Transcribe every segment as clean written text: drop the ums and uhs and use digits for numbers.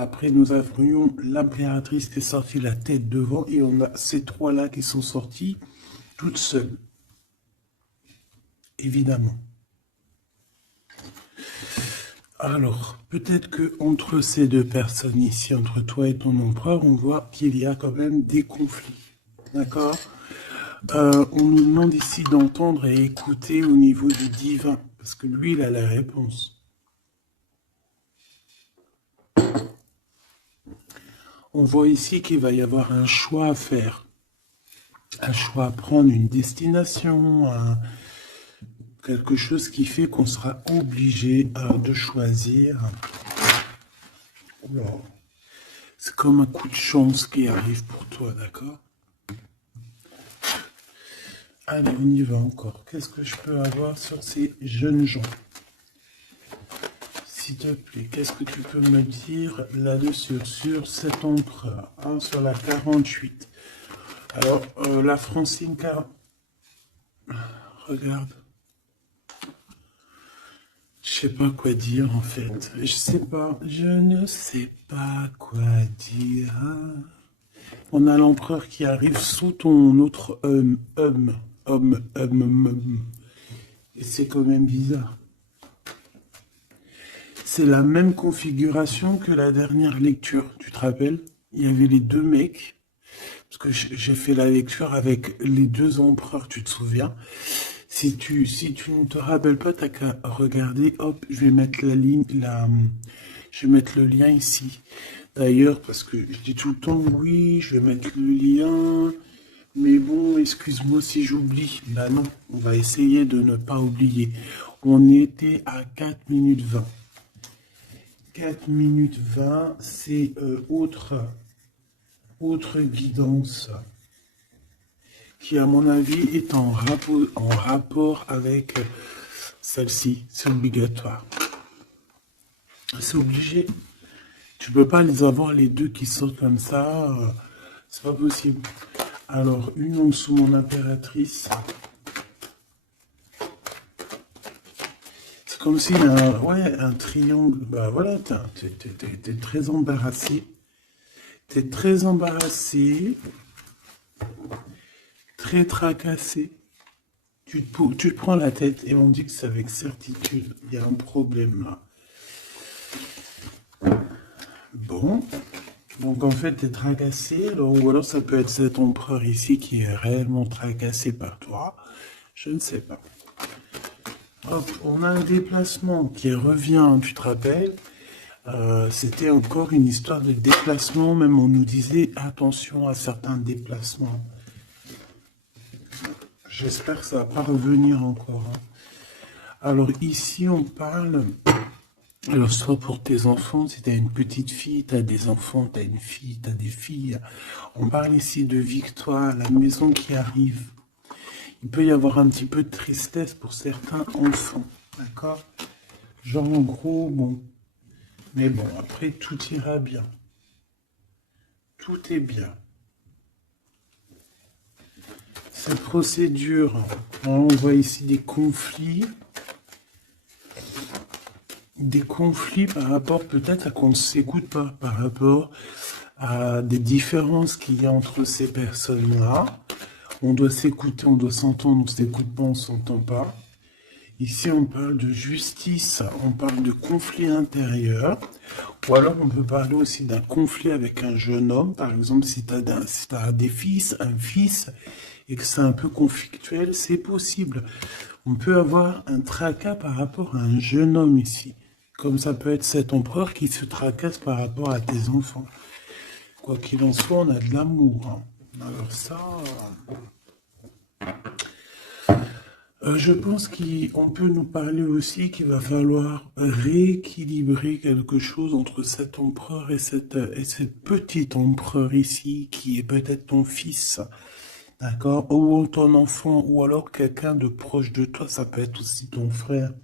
Après, nous avions l'impératrice qui est sortie la tête devant et on a ces trois-là qui sont sortis toutes seules. Évidemment. Alors, peut-être que entre ces deux personnes ici, entre toi et ton empereur, on voit qu'il y a quand même des conflits. D'accord? On nous demande ici d'entendre et écouter au niveau du divin, parce que lui, il a la réponse. On voit ici qu'il va y avoir un choix à faire. Un choix à prendre, une destination, quelque chose qui fait qu'on sera obligé de choisir. Oula. C'est comme un coup de chance qui arrive pour toi, d'accord? Allez, on y va encore. Qu'est-ce que je peux avoir sur ces jeunes gens? S'il te plaît, qu'est-ce que tu peux me dire là-dessus, sur cet empereur, hein, sur la 48? Alors, la Francine, regarde. Je sais pas quoi dire en fait. Je ne sais pas quoi dire. On a l'empereur qui arrive sous ton autre homme. Et c'est quand même bizarre. C'est la même configuration que la dernière lecture, tu te rappelles? Il y avait les deux mecs, parce que j'ai fait la lecture avec les deux empereurs, tu te souviens? Si tu ne te rappelles pas, t'as qu'à regarder, hop, je vais mettre je vais mettre le lien ici. D'ailleurs, parce que je dis tout le temps, oui, je vais mettre le lien, mais bon, excuse-moi si j'oublie. Bah non, on va essayer de ne pas oublier. On était à 4 minutes 20. 4 minutes 20, c'est autre guidance qui, à mon avis, est en rapport avec celle-ci. C'est obligatoire. C'est obligé. Tu peux pas les avoir les deux qui sortent comme ça. C'est pas possible. Alors, une en dessous, mon impératrice. C'est comme s'il y a un triangle. Bah voilà, t'es très embarrassé. T'es très embarrassé. Très tracassé. Tu te prends la tête et on dit que c'est avec certitude. Il y a un problème là. Bon. Donc en fait, tu es tracassé. Ou alors ça peut être cet empereur ici qui est réellement tracassé par toi. Je ne sais pas. Hop, on a un déplacement qui revient, tu te rappelles. C'était encore une histoire de déplacement. Même on nous disait attention à certains déplacements. J'espère que ça va pas revenir encore. Hein. Alors ici, on parle... Alors, soit pour tes enfants, si tu as une petite fille, tu as des enfants, tu as une fille, tu as des filles. On parle ici de victoire, la maison qui arrive. Il peut y avoir un petit peu de tristesse pour certains enfants, d'accord? Genre, en gros, bon. Mais bon, après, tout ira bien. Tout est bien. Cette procédure, on voit ici des conflits. Des conflits par rapport peut-être à qu'on ne s'écoute pas, par rapport à des différences qu'il y a entre ces personnes-là. On doit s'écouter, on doit s'entendre, on ne s'écoute pas, on ne s'entend pas. Ici, on parle de justice, on parle de conflit intérieur. Ou alors, on peut parler aussi d'un conflit avec un jeune homme. Par exemple, si tu as des fils, un fils, et que c'est un peu conflictuel, c'est possible. On peut avoir un tracas par rapport à un jeune homme ici. Comme ça peut être cet empereur qui se tracasse par rapport à tes enfants. Quoi qu'il en soit, on a de l'amour. Hein. Alors ça... je pense qu'on peut nous parler aussi qu'il va falloir rééquilibrer quelque chose entre cet empereur et cette petit empereur ici, qui est peut-être ton fils, d'accord, ou ton enfant, ou alors quelqu'un de proche de toi, ça peut être aussi ton frère.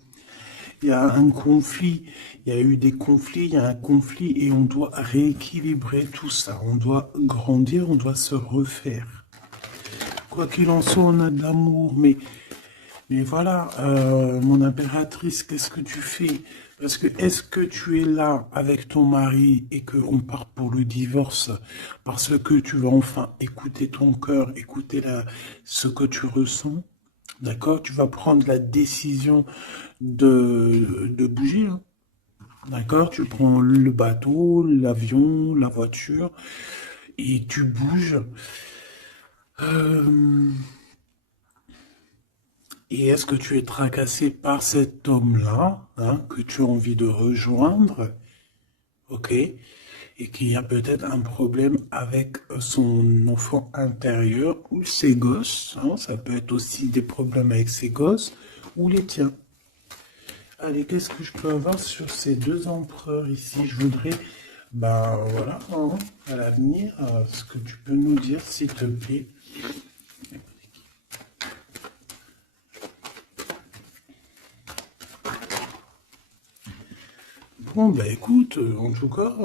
Il y a un conflit, il y a eu des conflits, il y a un conflit, et on doit rééquilibrer tout ça. On doit grandir, on doit se refaire. Quoi qu'il en soit, on a de l'amour, mais voilà, mon impératrice, qu'est-ce que tu fais? Parce que est-ce que tu es là avec ton mari et qu'on part pour le divorce parce que tu vas enfin écouter ton cœur, écouter ce que tu ressens, d'accord? Tu vas prendre la décision de bouger, hein, d'accord? Tu prends le bateau, l'avion, la voiture et tu bouges. Euh, et est-ce que tu es tracassé par cet homme-là, hein, que tu as envie de rejoindre, ok? Et qu'il y a peut-être un problème avec son enfant intérieur ou ses gosses, hein, ça peut être aussi des problèmes avec ses gosses ou les tiens. Allez, qu'est-ce que je peux avoir sur ces deux empereurs ici? Je voudrais, ben voilà, hein, à l'avenir, ce que tu peux nous dire, s'il te plaît. Bon, bah écoute, en tout cas,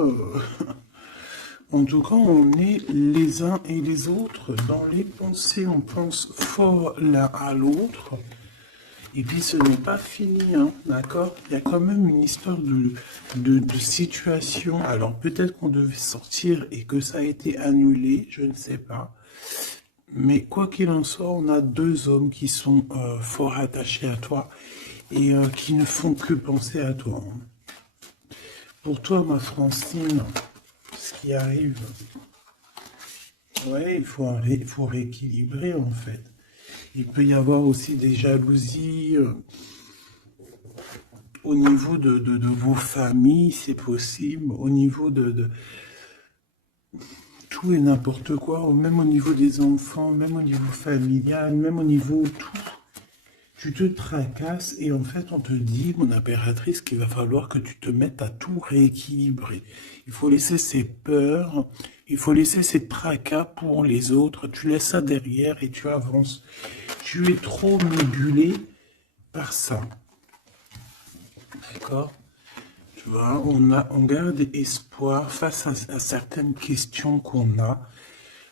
on est les uns et les autres. Dans les pensées, on pense fort l'un à l'autre. Et puis ce n'est pas fini, hein, d'accord? Il y a quand même une histoire de situation. Alors peut-être qu'on devait sortir et que ça a été annulé, je ne sais pas. Mais quoi qu'il en soit, on a deux hommes qui sont fort attachés à toi et qui ne font que penser à toi, hein. Pour toi, ma Francine, ce qui arrive, ouais, il faut rééquilibrer en fait. Il peut y avoir aussi des jalousies au niveau de vos familles, c'est possible, au niveau de tout et n'importe quoi, même au niveau des enfants, même au niveau familial, même au niveau tout. Tu te tracasses et en fait on te dit, mon impératrice, qu'il va falloir que tu te mettes à tout rééquilibrer. Il faut laisser ces peurs, il faut laisser ces tracas pour les autres, tu laisses ça derrière et tu avances. Tu es trop nébulé par ça. D'accord? Tu vois, on garde espoir face à certaines questions qu'on a.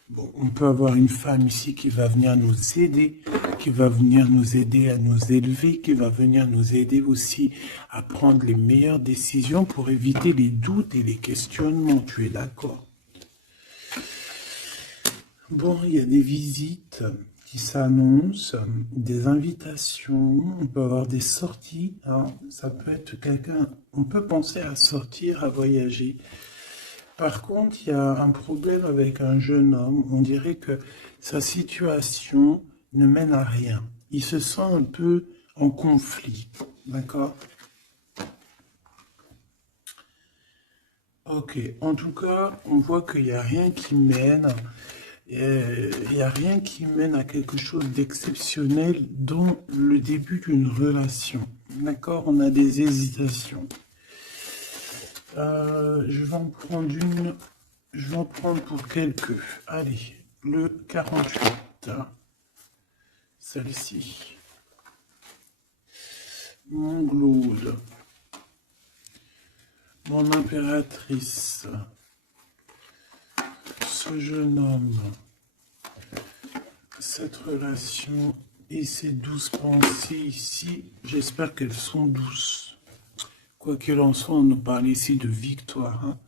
Bon, on peut avoir une femme ici qui va venir nous aider, qui va venir nous aider à nous élever, qui va venir nous aider aussi à prendre les meilleures décisions pour éviter les doutes et les questionnements. Tu es d'accord? Bon, il y a des visites qui s'annoncent, des invitations, on peut avoir des sorties, hein. Ça peut être quelqu'un, on peut penser à sortir, à voyager. Par contre, il y a un problème avec un jeune homme. On dirait que sa situation ne mène à rien. Il se sent un peu en conflit. D'accord? Ok. En tout cas, on voit qu'il n'y a rien qui mène. Il n'y a rien qui mène à quelque chose d'exceptionnel dans le début d'une relation. D'accord? On a des hésitations. Je vais en prendre une. Je vais en prendre pour quelques. Allez, le 48. Celle-ci. Mon Glaude. Mon impératrice. Ce jeune homme. Cette relation et ces douces pensées ici, j'espère qu'elles sont douces. Quoi qu'il en soit, on nous parle ici de victoire, hein.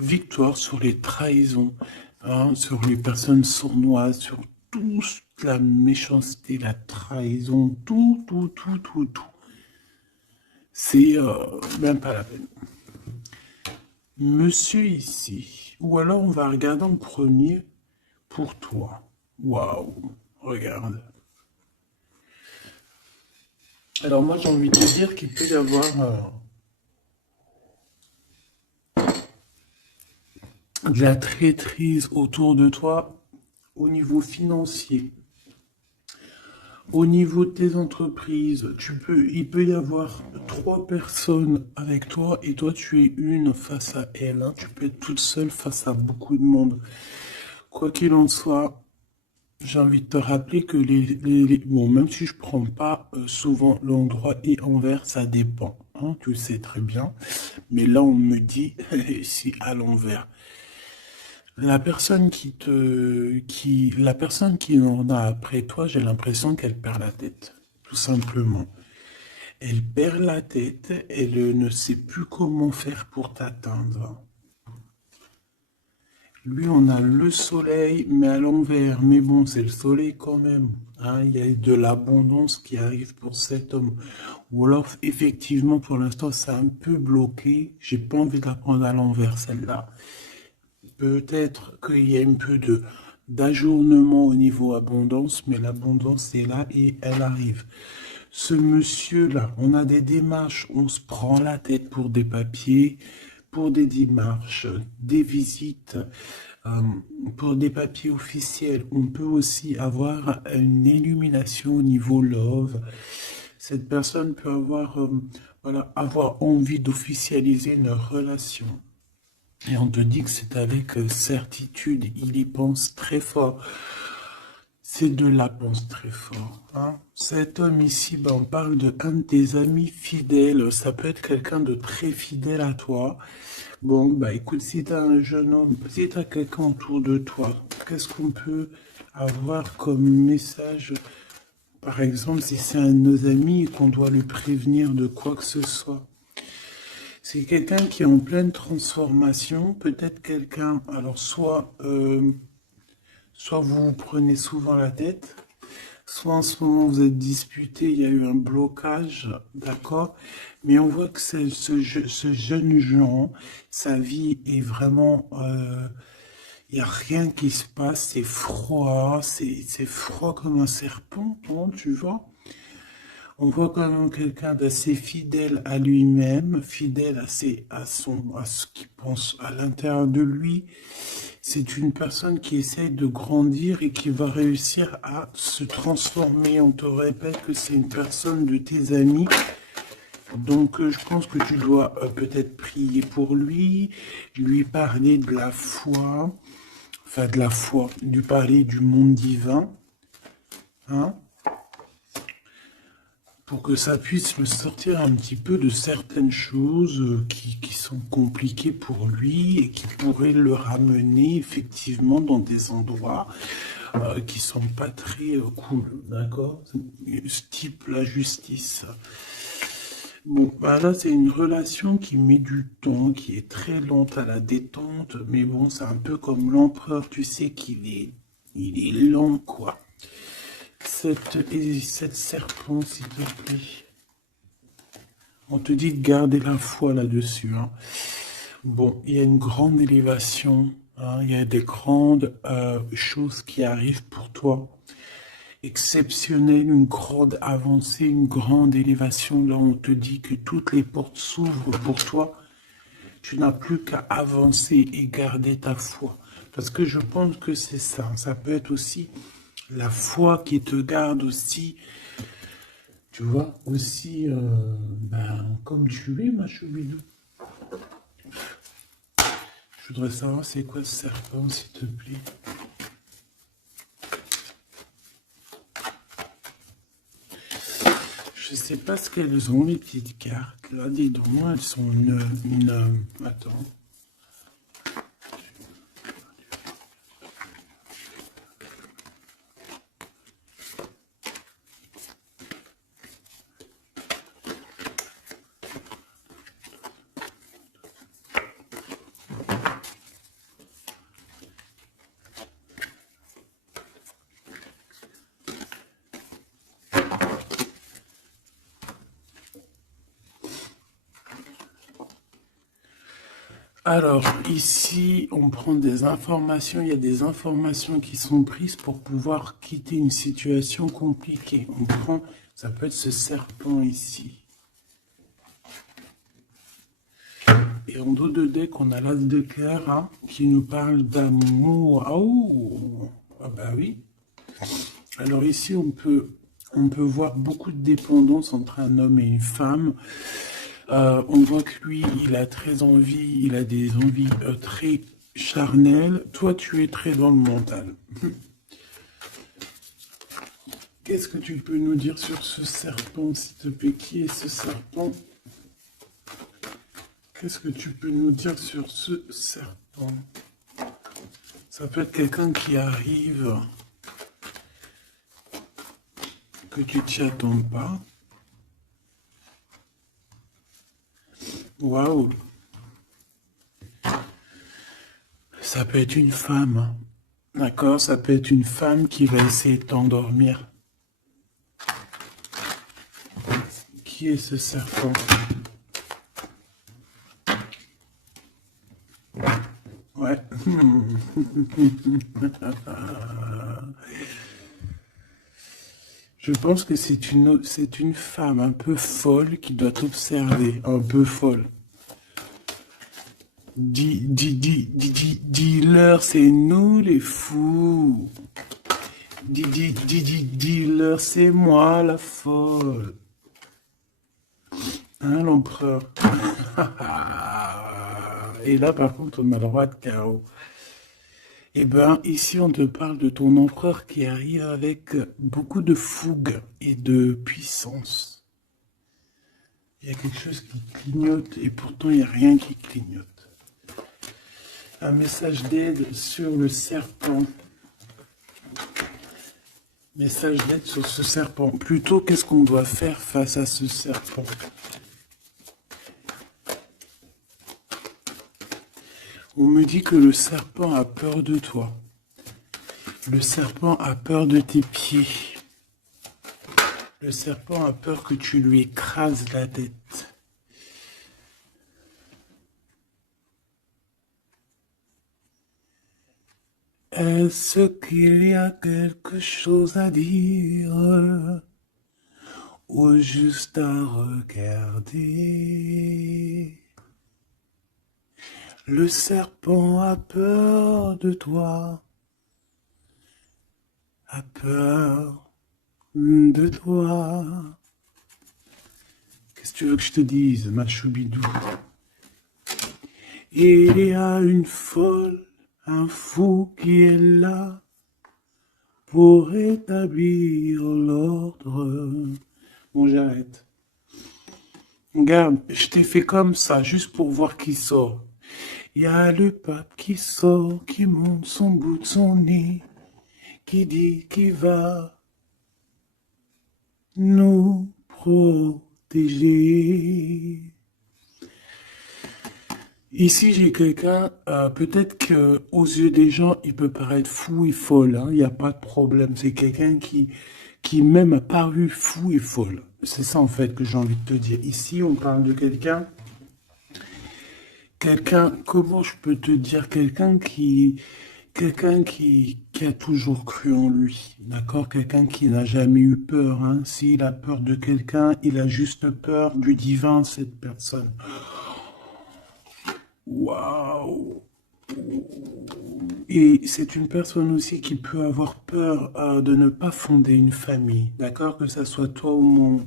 Victoire sur les trahisons, hein, sur les personnes sournoises, sur toute la méchanceté, la trahison, tout, tout, tout, tout, tout. C'est même pas la peine. Monsieur ici, ou alors on va regarder en premier pour toi. Waouh, regarde. Alors moi j'ai envie de te dire qu'il peut y avoir de la traîtrise autour de toi au niveau financier, au niveau de tes entreprises. Il peut y avoir trois personnes avec toi et toi tu es une face à elle, hein. Tu peux être toute seule face à beaucoup de monde. Quoi qu'il en soit, j'ai envie de te rappeler que bon, même si je prends pas souvent l'endroit et envers, ça dépend, hein, tu le sais très bien. Mais là, on me dit si à l'envers. La personne qui en a après toi, j'ai l'impression qu'elle perd la tête, tout simplement. Elle perd la tête, elle ne sait plus comment faire pour t'atteindre. Lui, on a le soleil, mais à l'envers. Mais bon, c'est le soleil quand même. Hein, il y a de l'abondance qui arrive pour cet homme. Ou alors, effectivement, pour l'instant, c'est un peu bloqué. J'ai pas envie de la prendre à l'envers, celle-là. Peut-être qu'il y a un peu d'ajournement au niveau abondance, mais l'abondance est là et elle arrive. Ce monsieur-là, on a des démarches, on se prend la tête pour des papiers, pour des démarches, des visites, euh, pour des papiers officiels. On peut aussi avoir une illumination au niveau love. Cette personne peut avoir, voilà, avoir envie d'officialiser une relation. Et on te dit que c'est avec certitude, il y pense très fort. C'est de la pense très fort. Hein. Cet homme ici, ben, on parle de un de tes amis fidèles. Ça peut être quelqu'un de très fidèle à toi. Bon, bah écoute, si tu as un jeune homme, si tu as quelqu'un autour de toi, qu'est-ce qu'on peut avoir comme message? Par exemple, si c'est un de nos amis et qu'on doit le prévenir de quoi que ce soit. C'est quelqu'un qui est en pleine transformation, peut-être quelqu'un, alors soit vous vous prenez souvent la tête, soit en ce moment vous êtes disputé, il y a eu un blocage, d'accord? Mais on voit que ce jeune Jean, sa vie est vraiment, il n'y a rien qui se passe, c'est froid, c'est froid comme un serpent, hein, tu vois? On voit quand même quelqu'un d'assez fidèle à lui-même, fidèle à ce qu'il pense à l'intérieur de lui. C'est une personne qui essaye de grandir et qui va réussir à se transformer. On te répète que c'est une personne de tes amis. Donc, je pense que tu dois peut-être prier pour lui parler de la foi, enfin de la foi, lui parler du monde divin, hein, pour que ça puisse le sortir un petit peu de certaines choses qui sont compliquées pour lui et qui pourraient le ramener effectivement dans des endroits qui sont pas très cool, d'accord? Ce type la justice. Bon, bah là, c'est une relation qui met du temps, qui est très lente à la détente, mais bon, c'est un peu comme l'empereur, tu sais il est lent, quoi. Cette serpent, s'il te plaît. On te dit de garder la foi là-dessus. Hein. Bon, il y a une grande élévation, hein, il y a des grandes choses qui arrivent pour toi. Exceptionnelles, une grande avancée, une grande élévation. Là, on te dit que toutes les portes s'ouvrent pour toi. Tu n'as plus qu'à avancer et garder ta foi. Parce que je pense que c'est ça. Ça peut être aussi la foi qui te garde aussi. Tu vois, aussi, ben, comme tu es, ma choubidou. Je voudrais savoir c'est quoi ce serpent, s'il te plaît. Je sais pas ce qu'elles ont, les petites cartes. Là, dis donc, elles sont attends. Alors, ici, on prend des informations. Il y a des informations qui sont prises pour pouvoir quitter une situation compliquée. On prend, ça peut être ce serpent ici. Et en dos de deck, on a l'as de cœur hein, qui nous parle d'amour. Oh, ah bah oui. Alors ici, on peut voir beaucoup de dépendance entre un homme et une femme. On voit que lui, il a très envie, il a des envies très charnelles. Toi, tu es très dans le mental. Qu'est-ce que tu peux nous dire sur ce serpent, s'il te plaît? Qui est ce serpent? Qu'est-ce que tu peux nous dire sur ce serpent? Ça peut être quelqu'un qui arrive, que tu t'y attends pas. Waouh. Ça peut être une femme, hein. D'accord? Ça peut être une femme qui va essayer de t'endormir. Qui est ce serpent? Ouais. Je pense que c'est une femme un peu folle qui doit t'observer, un peu folle. Dis-leur, c'est nous les fous. Dis-leur, c'est moi la folle. Hein, l'empereur? Et là, par contre, on a le roi de carreau. Eh ben, ici, on te parle de ton empereur qui arrive avec beaucoup de fougue et de puissance. Il y a quelque chose qui clignote et pourtant, il n'y a rien qui clignote. Un message d'aide sur le serpent. Message d'aide sur ce serpent. Plutôt, qu'est-ce qu'on doit faire face à ce serpent? On me dit que le serpent a peur de toi. Le serpent a peur de tes pieds. Le serpent a peur que tu lui écrases la tête. Est-ce qu'il y a quelque chose à dire ou juste à regarder? Le serpent a peur de toi, a peur de toi. Qu'est-ce que tu veux que je te dise, ma choubidou? Il y a une folle, un fou qui est là pour établir l'ordre. Bon, j'arrête. Regarde, je t'ai fait comme ça, juste pour voir qui sort. Il y a le pape qui sort, qui monte son bout de son nez, qui dit qu'il va nous protéger. Ici, j'ai quelqu'un, peut-être que aux yeux des gens, il peut paraître fou et folle, hein, il n'y a pas de problème. C'est quelqu'un qui même a paru fou et folle. C'est ça, en fait, que j'ai envie de te dire. Ici, on parle de quelqu'un, comment je peux te dire, quelqu'un qui a toujours cru en lui, d'accord? Quelqu'un qui n'a jamais eu peur, hein. S'il a peur de quelqu'un, il a juste peur du divin, cette personne. Waouh! Et c'est une personne aussi qui peut avoir peur de ne pas fonder une famille, d'accord? Que ça soit toi mon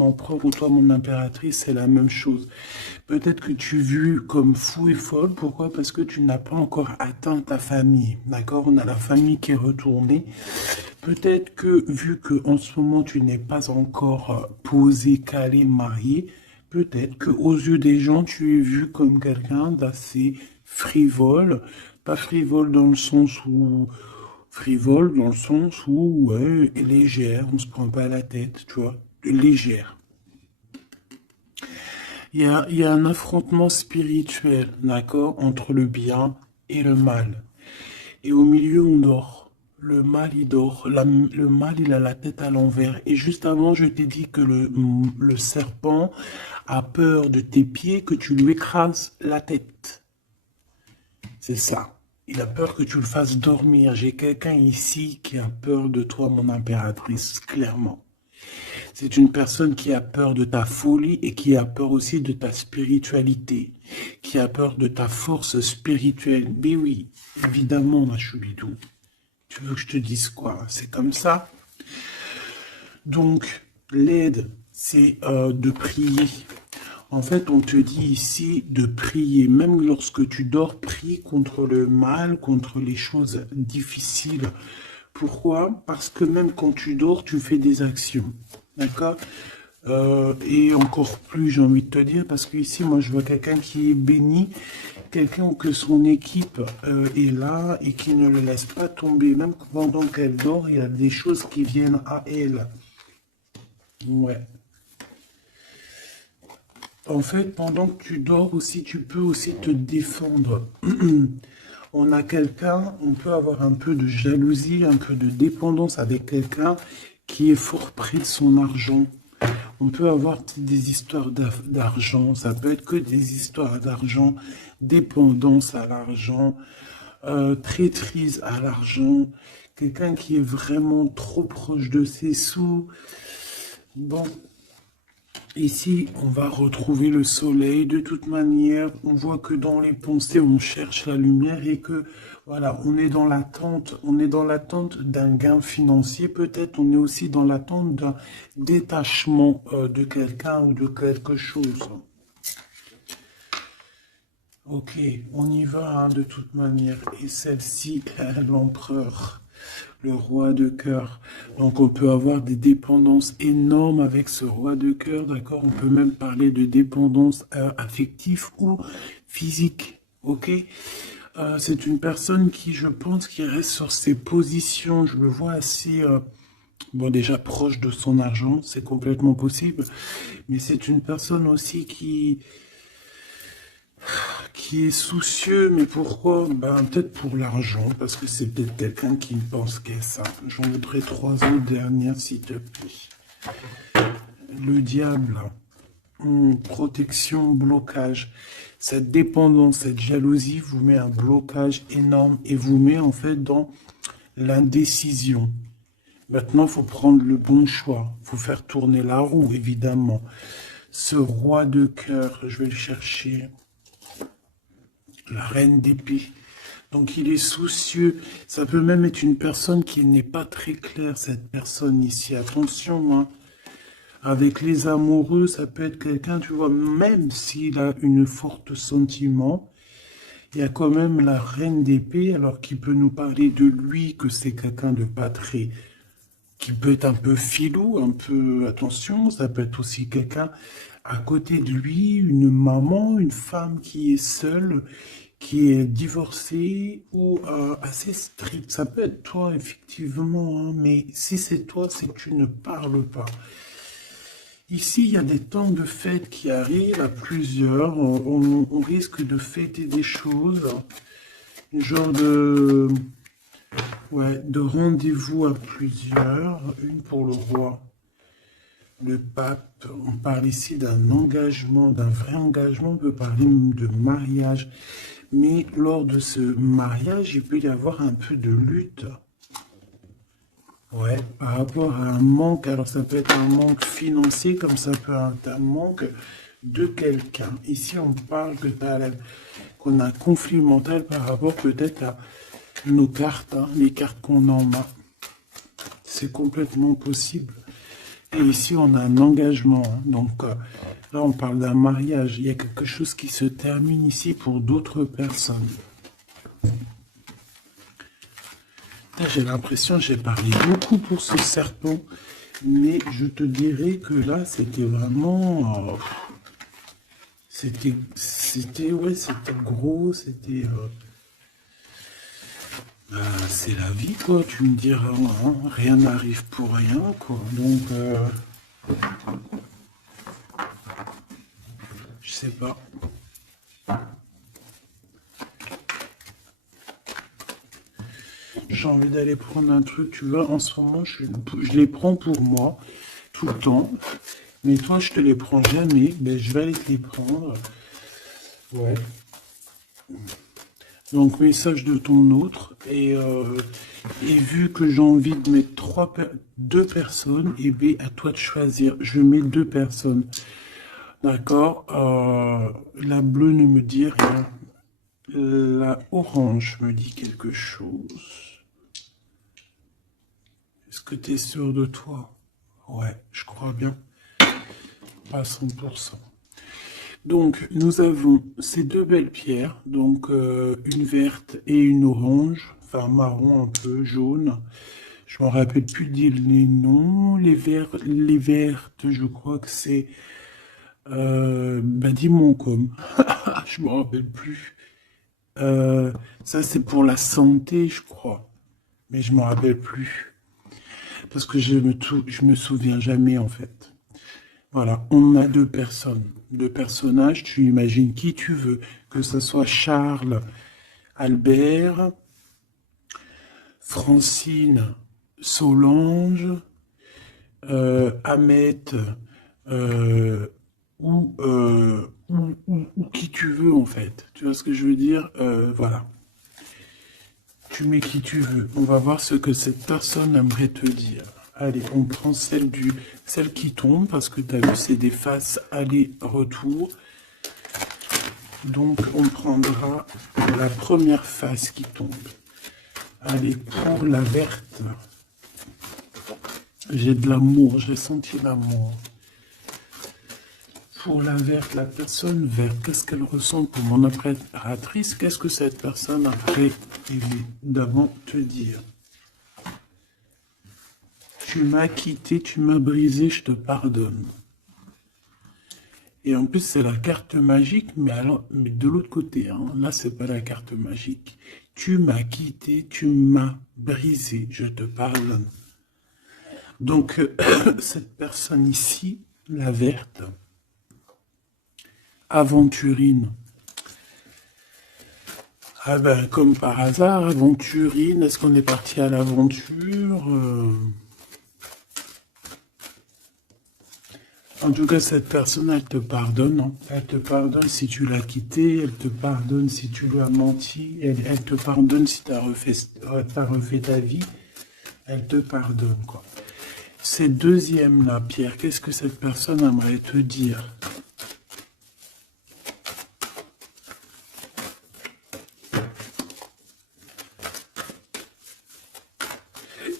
empereur ou toi mon impératrice, c'est la même chose. Peut-être que tu es vu comme fou et folle, pourquoi? Parce que tu n'as pas encore atteint ta famille, d'accord? On a la famille qui est retournée. Peut-être que vu que en ce moment tu n'es pas encore posé, calé, marié, peut-être que aux yeux des gens tu es vu comme quelqu'un d'assez frivole, pas frivole dans le sens où frivole dans le sens où ouais, légère, on se prend pas la tête, tu vois, légère. Il y a un affrontement spirituel, d'accord, entre le bien et le mal. Et au milieu, on dort. Le mal, il dort. Le mal, il a la tête à l'envers. Et juste avant, je t'ai dit que le serpent a peur de tes pieds, que tu lui écrases la tête. C'est ça. Il a peur que tu le fasses dormir. J'ai quelqu'un ici qui a peur de toi, mon impératrice, clairement. C'est une personne qui a peur de ta folie et qui a peur aussi de ta spiritualité, qui a peur de ta force spirituelle. Mais oui, évidemment, ma choubidou. Tu veux que je te dise quoi? C'est comme ça. Donc, l'aide, c'est de prier. En fait, on te dit ici de prier. Même lorsque tu dors, prie contre le mal, contre les choses difficiles. Pourquoi? Parce que même quand tu dors, tu fais des actions. D'accord? Et encore plus, j'ai envie de te dire, parce que ici, moi, je vois quelqu'un qui est béni, quelqu'un que son équipe est là et qui ne le laisse pas tomber. Même pendant qu'elle dort, il y a des choses qui viennent à elle. Ouais. En fait, pendant que tu dors aussi, tu peux aussi te défendre. On a quelqu'un, on peut avoir un peu de jalousie, un peu de dépendance avec quelqu'un qui est fort pris de son argent. On peut avoir des histoires d'argent, ça peut être que des histoires d'argent, dépendance à l'argent, traîtrise à l'argent, quelqu'un qui est vraiment trop proche de ses sous. Bon, ici, on va retrouver le soleil. De toute manière, on voit que dans les pensées, on cherche la lumière et que, voilà, on est dans l'attente d'un gain financier. Peut-être on est aussi dans l'attente d'un détachement de quelqu'un ou de quelque chose. Ok, on y va hein, de toute manière. Et celle-ci, l'empereur, le roi de cœur. Donc on peut avoir des dépendances énormes avec ce roi de cœur, d'accord? On peut même parler de dépendance affective ou physique, ok? C'est une personne qui, je pense, qui reste sur ses positions. Je le vois assez, bon déjà proche de son argent, c'est complètement possible. Mais c'est une personne aussi qui est soucieux, mais pourquoi? Ben, peut-être pour l'argent, parce que c'est peut-être quelqu'un qui ne pense qu'à ça. J'en voudrais 3 autres dernières, s'il te plaît. Le diable, protection, blocage. Cette dépendance, cette jalousie vous met un blocage énorme et vous met en fait dans l'indécision. Maintenant, il faut prendre le bon choix. Il faut faire tourner la roue, évidemment. Ce roi de cœur, je vais le chercher. La reine d'épée. Donc il est soucieux. Ça peut même être une personne qui n'est pas très claire, cette personne ici. Attention, hein. Avec les amoureux, ça peut être quelqu'un, tu vois, même s'il a une forte sentiment, il y a quand même la reine d'épée, alors qui peut nous parler de lui, que c'est quelqu'un de pas très, qui peut être un peu filou, un peu, attention, ça peut être aussi quelqu'un à côté de lui, une maman, une femme qui est seule, qui est divorcée ou assez stricte. Ça peut être toi, effectivement, hein, mais si c'est toi, c'est que tu ne parles pas. Ici, il y a des temps de fête qui arrivent à plusieurs. On risque de fêter des choses, un genre de, ouais, de rendez-vous à plusieurs. Une pour le roi, le pape. On parle ici d'un engagement, d'un vrai engagement. On peut parler même de mariage. Mais lors de ce mariage, il peut y avoir un peu de lutte. Ouais, par rapport à un manque, alors ça peut être un manque financier, comme ça peut être un manque de quelqu'un. Ici, on parle qu'on a un conflit mental par rapport peut-être à nos cartes, hein, les cartes qu'on en a. C'est complètement possible. Et ici, on a un engagement. Hein, donc là, on parle d'un mariage. Il y a quelque chose qui se termine ici pour d'autres personnes. J'ai l'impression que j'ai parlé beaucoup pour ce serpent, mais je te dirais que là, c'était vraiment... ouais, c'était gros, c'était... c'est la vie, quoi, tu me diras, hein, rien n'arrive pour rien, quoi, donc... je sais pas. J'ai envie d'aller prendre un truc, tu vois, en ce moment, je les prends pour moi, tout le temps. Mais toi, je te les prends jamais, ben, je vais aller te les prendre. Ouais. Donc, message de ton autre. Et vu que j'ai envie de mettre deux personnes, et bien, à toi de choisir. Je mets 2 personnes. D'accord. La bleue ne me dit rien. La orange me dit quelque chose. Est-ce que tu es sûr de toi? Ouais, je crois bien. Pas à 100%. Donc, nous avons ces 2 belles pierres, donc une verte et une orange, enfin marron un peu, jaune. Je me rappelle plus dire les noms. Les vertes, je crois que c'est Dimoncom. Je me rappelle plus. Ça, c'est pour la santé, je crois. Mais je me rappelle plus. Parce que je me souviens jamais, en fait. Voilà, on a deux personnes, deux personnages, tu imagines qui tu veux, que ce soit Charles, Albert, Francine, Solange, Ahmet, euh, ou qui tu veux en fait. Tu vois ce que je veux dire? Voilà. Tu mets qui tu veux. On va voir ce que cette personne aimerait te dire. Allez, on prend celle qui tombe parce que tu as vu, c'est des faces aller-retour. Donc, on prendra la première face qui tombe. Allez, pour la verte. J'ai de l'amour, j'ai senti l'amour. Pour la verte, la personne verte, qu'est-ce qu'elle ressent pour mon impératrice? Qu'est-ce que cette personne aimerait évidemment te dire? Tu m'as quitté, tu m'as brisé, je te pardonne. Et en plus, c'est la carte magique, mais, alors, mais de l'autre côté, hein, là, c'est pas la carte magique. Tu m'as quitté, tu m'as brisé, je te pardonne. Donc, cette personne ici, la verte, aventurine. Ah ben, comme par hasard, aventurine, est-ce qu'on est parti à l'aventure? En tout cas, cette personne, elle te pardonne. Hein. Elle te pardonne si tu l'as quitté, elle te pardonne si tu lui as menti, elle te pardonne si tu as refait ta vie. Elle te pardonne, quoi. Ces deuxièmes-là, Pierre, qu'est-ce que cette personne aimerait te dire?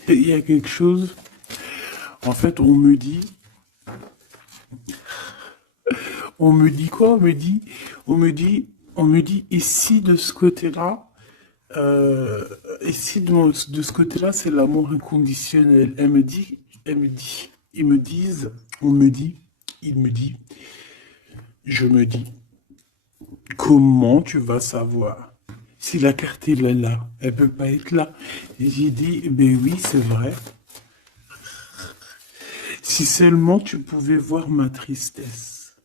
Il y a quelque chose, en fait, on me dit quoi? On me dit, ici de ce côté-là, ici de ce côté-là, c'est l'amour inconditionnel. Ils me disent, on me dit, il me dit, je me dis, comment tu vas savoir? Si la carte elle est là, elle peut pas être là. Et j'ai dit, ben oui, c'est vrai. Si seulement tu pouvais voir ma tristesse.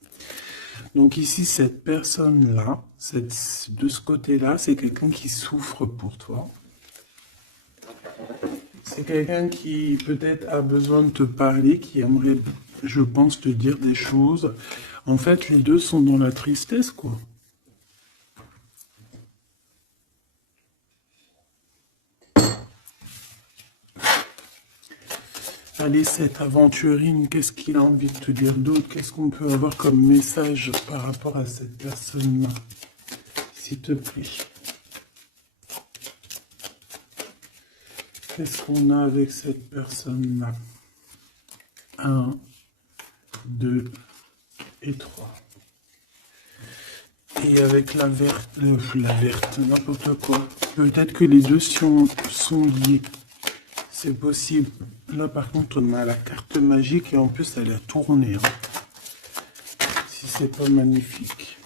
Donc ici, cette personne-là, de ce côté-là, c'est quelqu'un qui souffre pour toi. C'est quelqu'un qui peut-être a besoin de te parler, qui aimerait, je pense, te dire des choses. En fait, les deux sont dans la tristesse, quoi. Allez, cette aventurine, qu'est-ce qu'il a envie de te dire d'autre? Qu'est-ce qu'on peut avoir comme message par rapport à cette personne-là? S'il te plaît. Qu'est-ce qu'on a avec cette personne-là? 1, 2 et 3. Et avec la verte, n'importe quoi. Peut-être que les deux sont liés. C'est possible. Là, par contre, on a la carte magique et en plus, elle a tourné. Hein. Si c'est pas magnifique.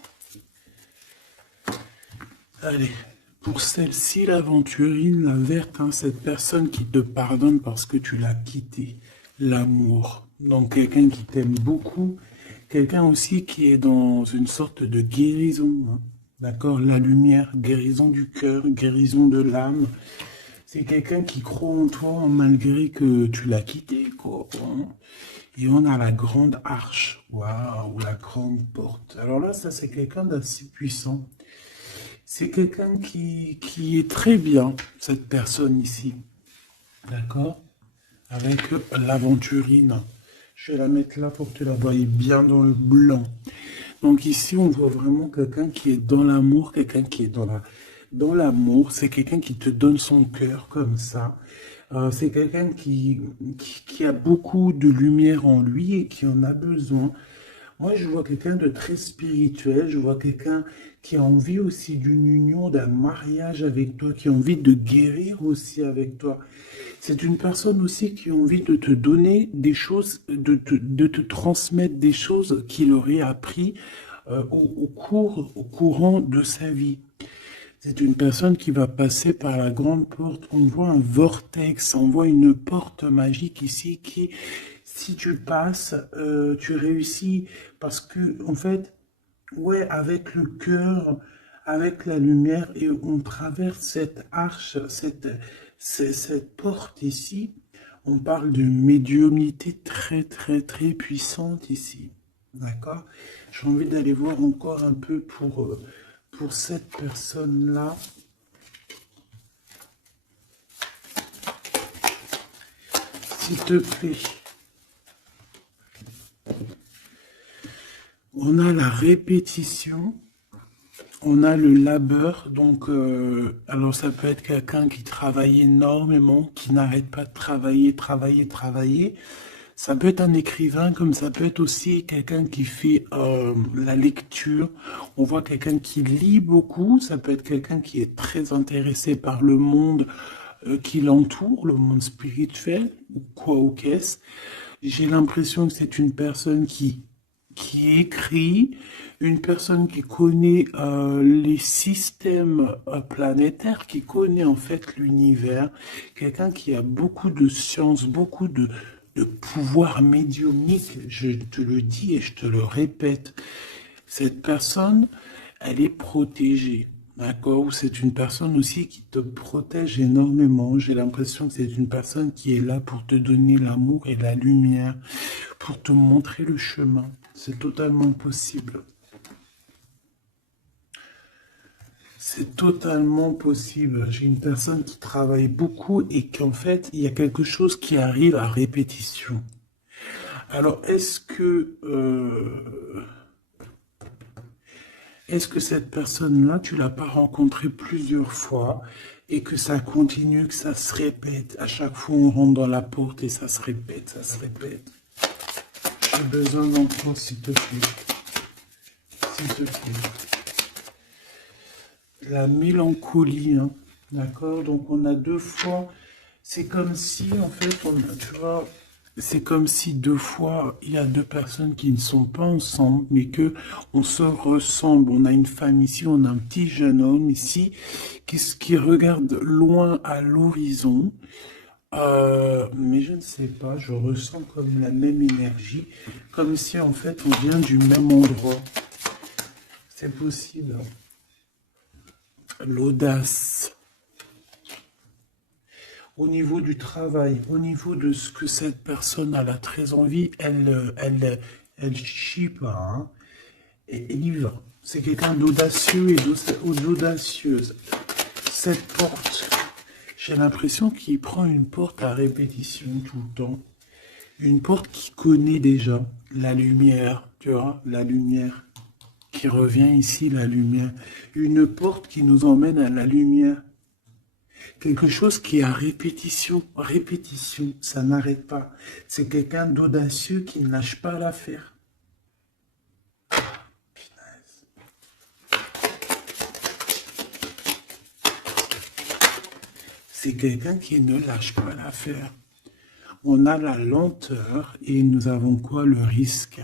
Allez, pour celle-ci, l'aventurine, la verte, hein, cette personne qui te pardonne parce que tu l'as quitté. L'amour. Donc, quelqu'un qui t'aime beaucoup. Quelqu'un aussi qui est dans une sorte de guérison. Hein. D'accord? La lumière, guérison du cœur, guérison de l'âme. C'est quelqu'un qui croit en toi malgré que tu l'as quitté, quoi. Hein. Et on a la grande arche. Waouh, la grande porte. Alors là, ça, c'est quelqu'un d'assez puissant. C'est quelqu'un qui est très bien, cette personne ici. D'accord? Avec l'aventurine. Je vais la mettre là pour que tu la voyes bien dans le blanc. Donc ici, on voit vraiment quelqu'un qui est dans l'amour, quelqu'un qui est dans l'amour. C'est quelqu'un qui te donne son cœur comme ça. C'est quelqu'un qui a beaucoup de lumière en lui et qui en a besoin. Moi, je vois quelqu'un de très spirituel. Je vois quelqu'un qui a envie aussi d'une union, d'un mariage avec toi, qui a envie de guérir aussi avec toi. C'est une personne aussi qui a envie de te donner des choses, de te transmettre des choses qu'il aurait appris au courant de sa vie. C'est une personne qui va passer par la grande porte. On voit un vortex, on voit une porte magique ici qui, si tu passes, tu réussis parce que, en fait, ouais, avec le cœur, avec la lumière, et on traverse cette arche, cette porte ici. On parle de médiumnité très, très, très puissante ici. D'accord? J'ai envie d'aller voir encore un peu pour cette personne-là. S'il te plaît. On a la répétition, on a le labeur, donc alors ça peut être quelqu'un qui travaille énormément, qui n'arrête pas de travailler. Ça peut être un écrivain, comme ça peut être aussi quelqu'un qui fait la lecture. On voit quelqu'un qui lit beaucoup, ça peut être quelqu'un qui est très intéressé par le monde qui l'entoure, le monde spirituel, ou quoi ou qu'est-ce. J'ai l'impression que c'est une personne qui écrit, une personne qui connaît les systèmes planétaires, qui connaît en fait l'univers, quelqu'un qui a beaucoup de science, beaucoup de pouvoir médiumnique, je te le dis et je te le répète. Cette personne, elle est protégée. D'accord? Ou c'est une personne aussi qui te protège énormément. J'ai l'impression que c'est une personne qui est là pour te donner l'amour et la lumière, pour te montrer le chemin. C'est totalement possible. C'est totalement possible. J'ai une personne qui travaille beaucoup et qu'en fait, il y a quelque chose qui arrive à répétition. Alors, est-ce que cette personne-là, tu l'as pas rencontrée plusieurs fois et que ça continue, que ça se répète? À chaque fois, on rentre dans la porte et ça se répète, ça se répète. J'ai besoin d'entendre, s'il te plaît. S'il te plaît. La mélancolie, hein. D'accord? Donc, on a deux fois. C'est comme si, en fait, tu vois, c'est comme si deux fois, il y a deux personnes qui ne sont pas ensemble, mais que on se ressemble. On a une femme ici, on a un petit jeune homme ici, qui regarde loin à l'horizon. Mais je ne sais pas, je ressens comme la même énergie, comme si en fait on vient du même endroit. C'est possible. L'audace. Au niveau du travail, au niveau de ce que cette personne a très envie, elle chie pas, hein, et elle y va. C'est quelqu'un d'audacieux et d'audacieuse. Cette porte, j'ai l'impression qu'il prend une porte à répétition tout le temps. Une porte qui connaît déjà la lumière, tu vois, la lumière qui revient ici, la lumière. Une porte qui nous emmène à la lumière. Quelque chose qui est à répétition, répétition, ça n'arrête pas. C'est quelqu'un d'audacieux qui ne lâche pas l'affaire. C'est quelqu'un qui ne lâche pas l'affaire. On a la lenteur et nous avons quoi? Le risque.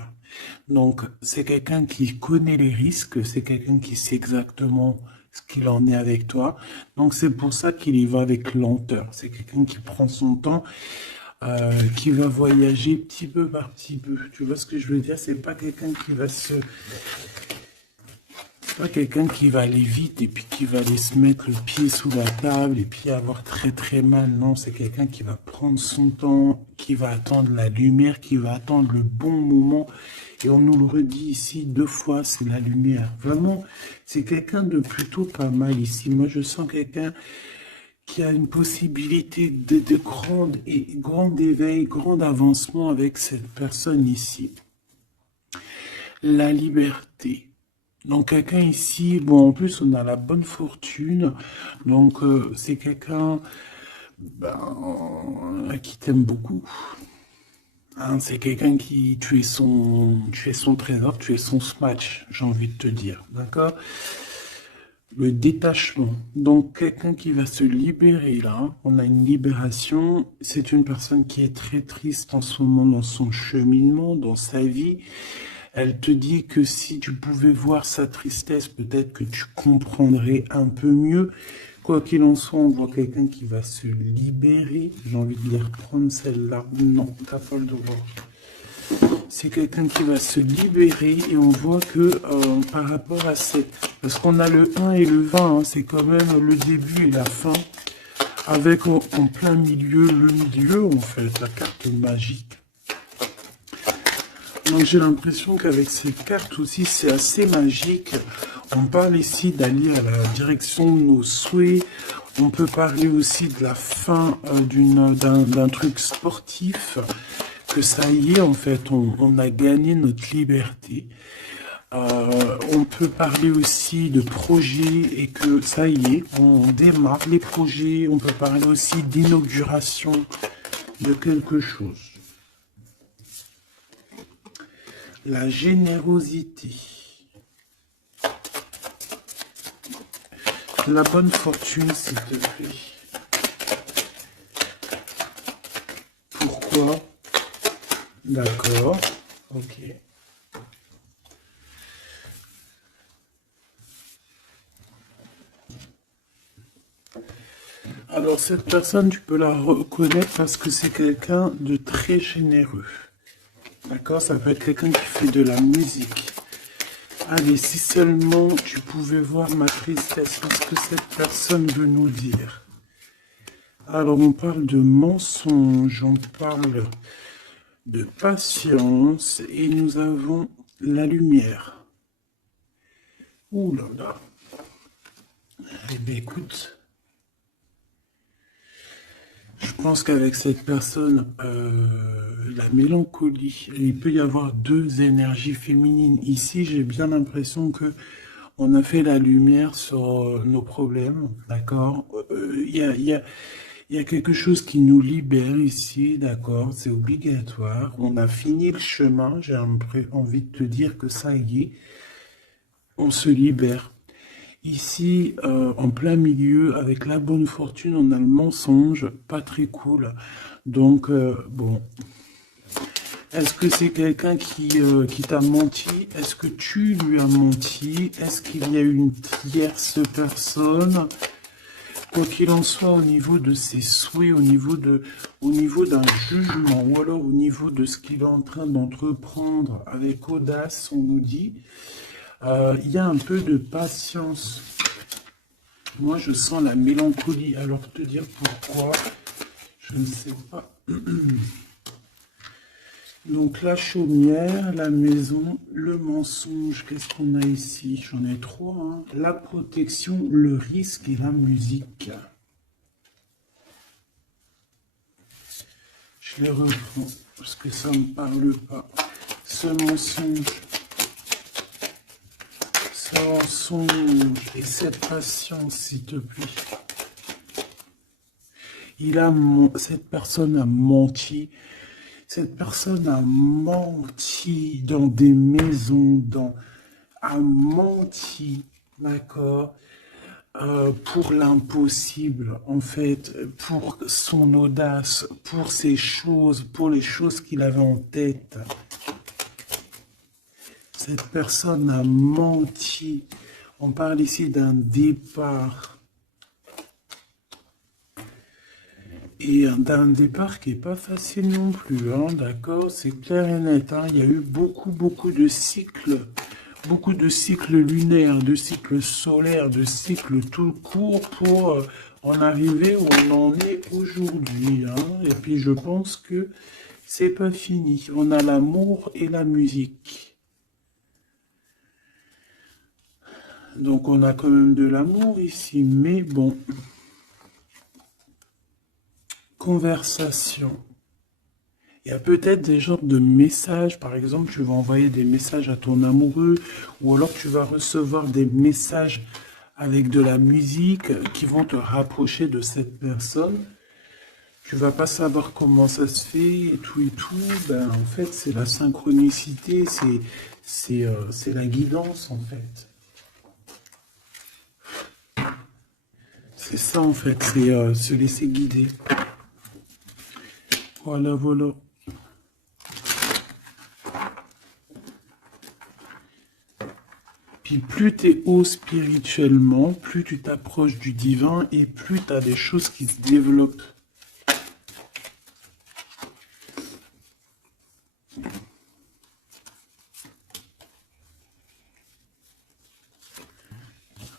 Donc, c'est quelqu'un qui connaît les risques, c'est quelqu'un qui sait exactement ce qu'il en est avec toi. Donc, c'est pour ça qu'il y va avec lenteur. C'est quelqu'un qui prend son temps, qui va voyager petit peu par petit peu. Tu vois ce que je veux dire? C'est pas quelqu'un qui va pas quelqu'un qui va aller vite et puis qui va aller se mettre le pied sous la table et puis avoir très très mal. Non, c'est quelqu'un qui va prendre son temps, qui va attendre la lumière, qui va attendre le bon moment. Et on nous le redit ici deux fois, c'est la lumière. Vraiment, c'est quelqu'un de plutôt pas mal ici. Moi, je sens quelqu'un qui a une possibilité de grand éveil, grand avancement avec cette personne ici. La liberté. Donc quelqu'un ici, bon en plus on a la bonne fortune, donc c'est quelqu'un qui t'aime beaucoup. Hein, c'est quelqu'un qui, tu es son trésor, tu es son smash, j'ai envie de te dire, d'accord? Le détachement, donc quelqu'un qui va se libérer là, on a une libération, c'est une personne qui est très triste en ce moment dans son cheminement, dans sa vie. Elle te dit que si tu pouvais voir sa tristesse, peut-être que tu comprendrais un peu mieux Quoi qu'il en soit, on voit quelqu'un qui va se libérer. J'ai envie de les reprendre celle-là. Non, t'as pas le droit. C'est quelqu'un qui va se libérer et on voit que par rapport à ces... Parce qu'on a le 1 et le 20, hein, c'est quand même le début et la fin. Avec en plein milieu, le milieu, en fait, la carte magique. Donc j'ai l'impression qu'avec ces cartes aussi, c'est assez magique. On parle ici d'aller à la direction de nos souhaits. On peut parler aussi de la fin d'un truc sportif. Que ça y est, en fait, on a gagné notre liberté. On peut parler aussi de projets et que ça y est, on démarre les projets. On peut parler aussi d'inauguration de quelque chose. La générosité. La bonne fortune, s'il te plaît. Pourquoi? D'accord. Ok. Alors, cette personne, tu peux la reconnaître parce que c'est quelqu'un de très généreux. D'accord? Ça peut être quelqu'un qui fait de la musique. Allez, si seulement tu pouvais voir ma tristesse, ce que cette personne veut nous dire. Alors, on parle de mensonge, on parle de patience, et nous avons la lumière. Ouh là là. Eh bien, écoute, je pense qu'avec cette personne, la mélancolie, il peut y avoir deux énergies féminines. Ici, j'ai bien l'impression que on a fait la lumière sur nos problèmes, d'accord? Il y a quelque chose qui nous libère ici, d'accord? C'est obligatoire. On a fini le chemin. J'ai envie de te dire que ça y est, on se libère. Ici, en plein milieu, avec la bonne fortune, on a le mensonge, pas très cool. Donc, bon, est-ce que c'est quelqu'un qui t'a menti? Est-ce que tu lui as menti? Est-ce qu'il y a une tierce personne? Quoi qu'il en soit, au niveau de ses souhaits, au niveau d'un jugement, ou alors au niveau de ce qu'il est en train d'entreprendre avec audace, on nous dit, il y a un peu de patience. Moi, je sens la mélancolie. Alors, te dire pourquoi, je ne sais pas. Donc, la chaumière, la maison, le mensonge. Qu'est-ce qu'on a ici? J'en ai trois. Hein. La protection, le risque et la musique. Je les reprends parce que ça ne me parle pas. Ce mensonge. Et cette patience, s'il te plaît. Cette personne a menti. Cette personne a menti dans des maisons, a menti, d'accord, pour l'impossible, en fait, pour son audace, pour ses choses, pour les choses qu'il avait en tête. Cette personne a menti. On parle ici d'un départ. Et d'un départ qui n'est pas facile non plus, hein, d'accord? C'est clair et net, hein. Il y a eu beaucoup de cycles lunaires, de cycles solaires, de cycles tout court pour en arriver où on en est aujourd'hui, hein. Et puis je pense que c'est pas fini. On a l'amour et la musique. Donc on a quand même de l'amour ici, mais bon. Conversation. Il y a peut-être des genres de messages, par exemple, tu vas envoyer des messages à ton amoureux, ou alors tu vas recevoir des messages avec de la musique qui vont te rapprocher de cette personne. Tu vas pas savoir comment ça se fait et tout. Ben, en fait, c'est la synchronicité, c'est la guidance, en fait. C'est ça, en fait, c'est se laisser guider. Voilà, voilà. Puis plus tu es haut spirituellement, plus tu t'approches du divin et plus tu as des choses qui se développent.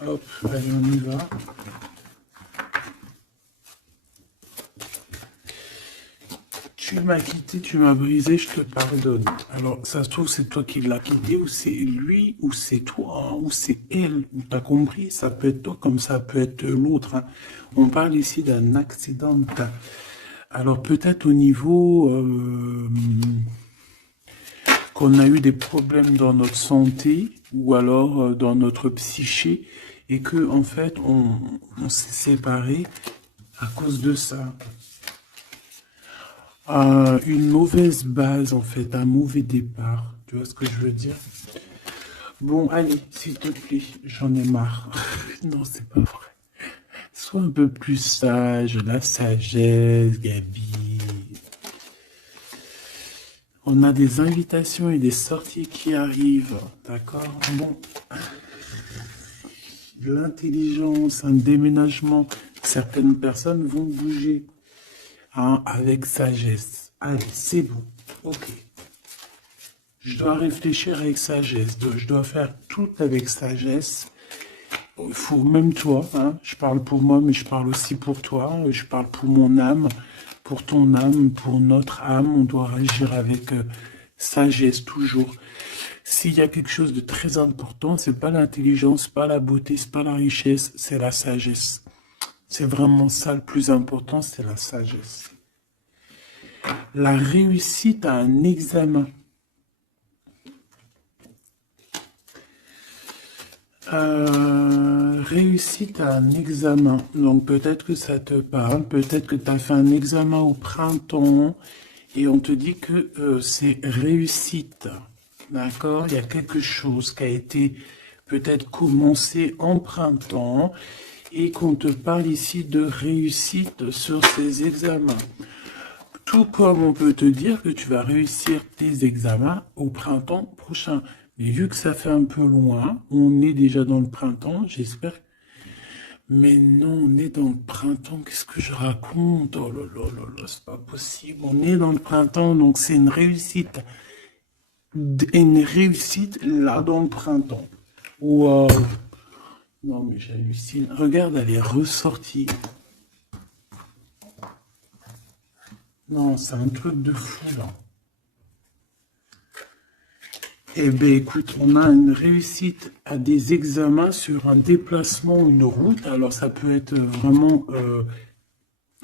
Hop, allez, on y va. Tu m'as quitté, tu m'as brisé, je te pardonne. Alors, ça se trouve, c'est toi qui l'as quitté, ou c'est lui, ou c'est toi, hein, ou c'est elle. T'as compris? Ça peut être toi comme ça peut être l'autre. Hein. On parle ici d'un accident. Alors, peut-être au niveau qu'on a eu des problèmes dans notre santé, ou alors dans notre psyché, et que, en fait, on s'est séparés à cause de ça. Une mauvaise base, en fait, un mauvais départ. Tu vois ce que je veux dire? Bon, allez, s'il te plaît, j'en ai marre. Non, c'est pas vrai. Sois un peu plus sage, la sagesse, Gabi. On a des invitations et des sorties qui arrivent, d'accord? Bon, l'intelligence, un déménagement, certaines personnes vont bouger. Hein, avec sagesse. Allez, c'est bon. Ok. Je dois réfléchir avec sagesse. Je dois faire tout avec sagesse. Il faut, même toi, hein, je parle pour moi, mais je parle aussi pour toi. Je parle pour mon âme, pour ton âme, pour notre âme. On doit agir avec sagesse toujours. S'il y a quelque chose de très important, c'est pas l'intelligence, pas la beauté, c'est pas la richesse, c'est la sagesse. C'est vraiment ça le plus important, c'est la sagesse. La réussite à un examen. Réussite à un examen. Donc peut-être que ça te parle, peut-être que tu as fait un examen au printemps et on te dit que c'est réussite. D'accord? Il y a quelque chose qui a été peut-être commencé en printemps et qu'on te parle ici de réussite sur ces examens. Tout comme on peut te dire que tu vas réussir tes examens au printemps prochain. Mais vu que ça fait un peu loin, on est déjà dans le printemps, j'espère. Mais non, on est dans le printemps, qu'est-ce que je raconte? Oh là là là là, c'est pas possible. On est dans le printemps, donc c'est une réussite. Une réussite là dans le printemps. Waouh! Non mais j'hallucine. Regarde, elle est ressortie. Non, c'est un truc de fou, là. Eh bien, écoute, on a une réussite à des examens sur un déplacement, une route. Alors, ça peut être vraiment...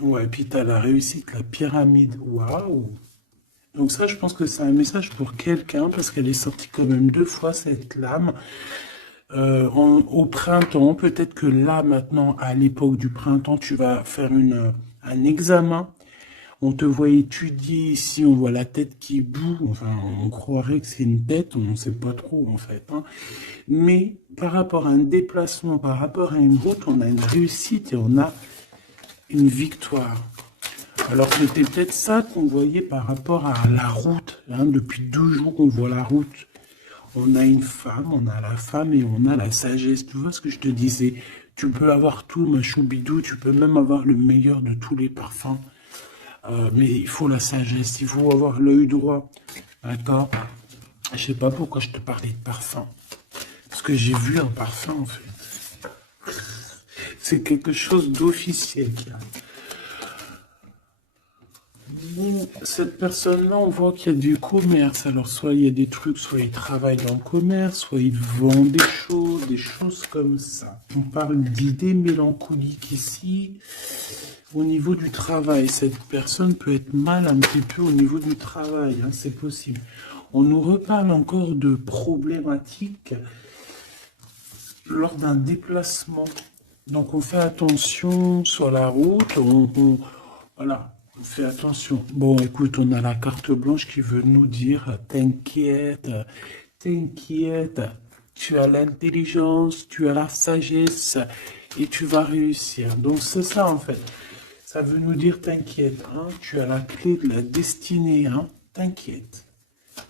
Ouais, puis tu as la réussite, la pyramide. Waouh! Donc ça, je pense que c'est un message pour quelqu'un, parce qu'elle est sortie quand même 2 fois, cette lame. Au printemps, peut-être que là, maintenant, à l'époque du printemps, tu vas faire un examen. On te voit étudier ici, on voit la tête qui boue, enfin, on croirait que c'est une tête, on ne sait pas trop, en fait. Hein. Mais par rapport à un déplacement, par rapport à une route, on a une réussite et on a une victoire. Alors, c'était peut-être ça qu'on voyait par rapport à la route. Hein. Depuis 2 jours, on voit la route. On a une femme, on a la femme et on a la sagesse. Tu vois ce que je te disais? Tu peux avoir tout, ma choubidou, tu peux même avoir le meilleur de tous les parfums. Mais il faut la sagesse, il faut avoir l'œil droit. D'accord? Je sais pas pourquoi je te parlais de parfum. Parce que j'ai vu un parfum, en fait. C'est quelque chose d'officiel qui arrive. Bon, cette personne-là, on voit qu'il y a du commerce. Alors, soit il y a des trucs, soit il travaille dans le commerce, soit il vend des choses comme ça. On parle d'idées mélancoliques ici. Au niveau du travail, cette personne peut être mal un petit peu au niveau du travail, hein, c'est possible. On nous reparle encore de problématiques lors d'un déplacement. Donc on fait attention sur la route, voilà, on fait attention. Bon, écoute, on a la carte blanche qui veut nous dire, t'inquiète, t'inquiète, tu as l'intelligence, tu as la sagesse et tu vas réussir. Donc c'est ça en fait. Ça veut nous dire, t'inquiète, hein, tu as la clé de la destinée, hein, t'inquiète.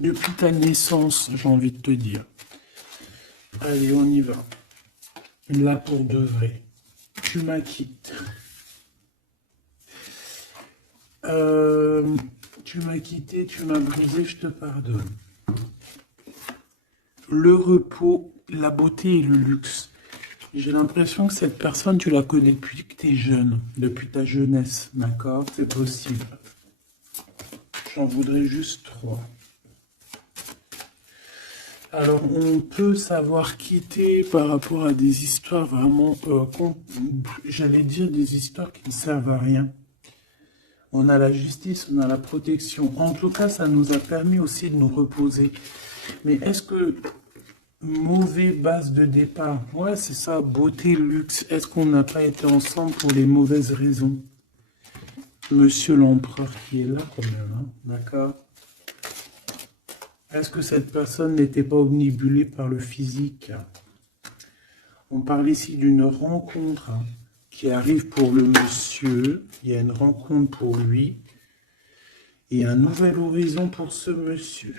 Depuis ta naissance, j'ai envie de te dire. Allez, on y va. Là pour de vrai. Tu m'acquittes. Tu m'as quitté, tu m'as brisé, je te pardonne. Le repos, la beauté et le luxe. J'ai l'impression que cette personne, tu la connais depuis que tu es jeune, depuis ta jeunesse, d'accord? C'est possible. J'en voudrais juste 3. Alors, on peut savoir quitter par rapport à des histoires vraiment, j'allais dire des histoires qui ne servent à rien. On a la justice, on a la protection. En tout cas, ça nous a permis aussi de nous reposer. Mais est-ce que mauvais base de départ, ouais, c'est ça, beauté, luxe, est-ce qu'on n'a pas été ensemble pour les mauvaises raisons? Monsieur l'empereur qui est là quand même, hein, d'accord? Est-ce que cette personne n'était pas omnibulée par le physique? On parle ici d'une rencontre qui arrive pour le monsieur. Il y a une rencontre pour lui. Et un nouvel horizon pour ce monsieur.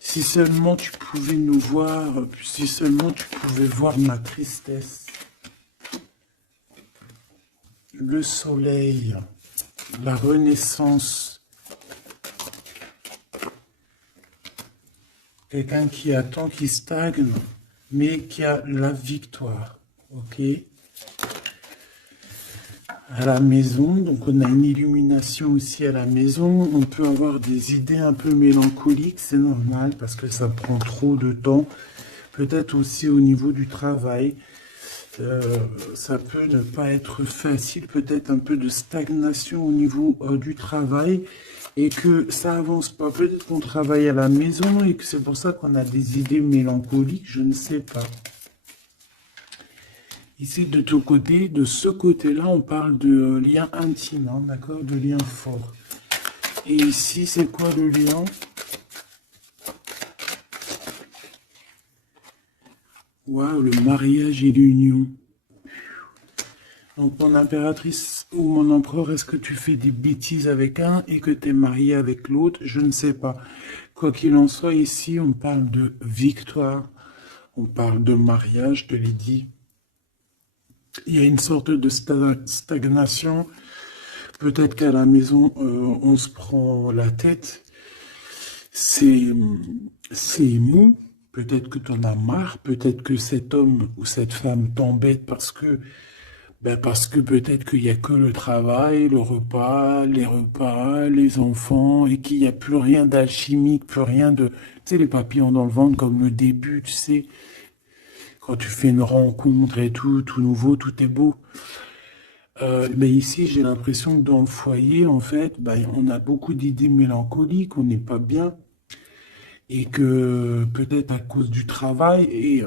Si seulement tu pouvais nous voir, si seulement tu pouvais voir ma tristesse. Le soleil, la renaissance. Quelqu'un qui attend, qui stagne, mais qui a la victoire. Ok? À la maison, donc on a une illumination aussi à la maison. On peut avoir des idées un peu mélancoliques, c'est normal parce que ça prend trop de temps. Peut-être aussi au niveau du travail. Ça peut ne pas être facile, peut-être un peu de stagnation au niveau du travail et que ça avance pas. Peut-être qu'on travaille à la maison et que c'est pour ça qu'on a des idées mélancoliques, je ne sais pas. Ici, de ton côté, de ce côté-là, on parle de lien intime, hein, d'accord, de lien fort. Et ici, c'est quoi le lien? Waouh, le mariage et l'union. Donc, mon impératrice ou mon empereur, est-ce que tu fais des bêtises avec un et que tu es marié avec l'autre? Je ne sais pas. Quoi qu'il en soit, ici, on parle de victoire. On parle de mariage, je te l'ai dit. Il y a une sorte de stagnation. Peut-être qu'à la maison, on se prend la tête. C'est mou. Peut-être que tu en as marre. Peut-être que cet homme ou cette femme t'embête parce que peut-être qu'il n'y a que le travail, le repas, les enfants, et qu'il n'y a plus rien d'alchimique, plus rien de... Tu sais, les papillons dans le ventre, comme le début, tu sais, quand tu fais une rencontre et tout nouveau, tout est beau. Mais ici, j'ai l'impression que dans le foyer, en fait, on a beaucoup d'idées mélancoliques, on n'est pas bien, et que peut-être à cause du travail, et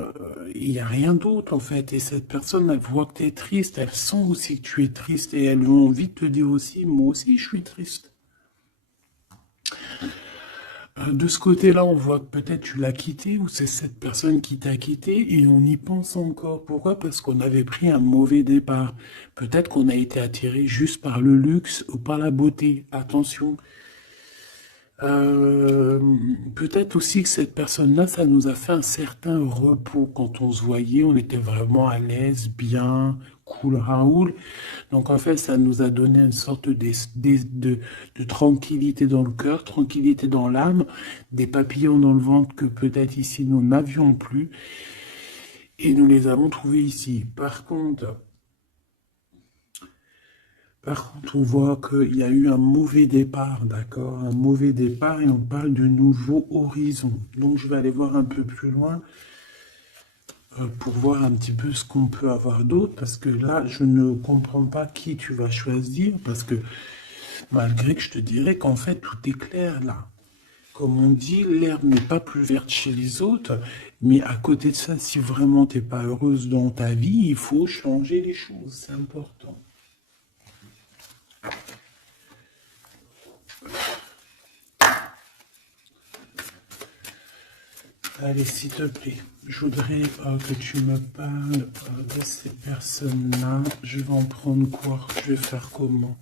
il n'y a rien d'autre, en fait. Et cette personne, elle voit que tu es triste, elle sent aussi que tu es triste, et elle a envie de te dire aussi, moi aussi, je suis triste. De ce côté-là, on voit que peut-être tu l'as quitté ou c'est cette personne qui t'a quitté et on y pense encore. Pourquoi? Parce qu'on avait pris un mauvais départ. Peut-être qu'on a été attiré juste par le luxe ou par la beauté. Attention. Euh, Peut-être aussi que cette personne-là, ça nous a fait un certain repos quand on se voyait, on était vraiment à l'aise, bien, cool, Raoul. Donc en fait, ça nous a donné une sorte de tranquillité dans le cœur, tranquillité dans l'âme, des papillons dans le ventre que peut-être ici nous n'avions plus et nous les avons trouvés ici. Par contre, on voit qu'il y a eu un mauvais départ, d'accord? Un mauvais départ et on parle de nouveaux horizons. Donc je vais aller voir un peu plus loin pour voir un petit peu ce qu'on peut avoir d'autre, parce que là, je ne comprends pas qui tu vas choisir, parce que malgré que je te dirais qu'en fait, tout est clair là. Comme on dit, l'herbe n'est pas plus verte chez les autres, mais à côté de ça, si vraiment tu n'es pas heureuse dans ta vie, il faut changer les choses, c'est important. Allez, s'il te plaît, je voudrais que tu me parles de ces personnes-là. Je vais en prendre quoi? Je vais faire comment?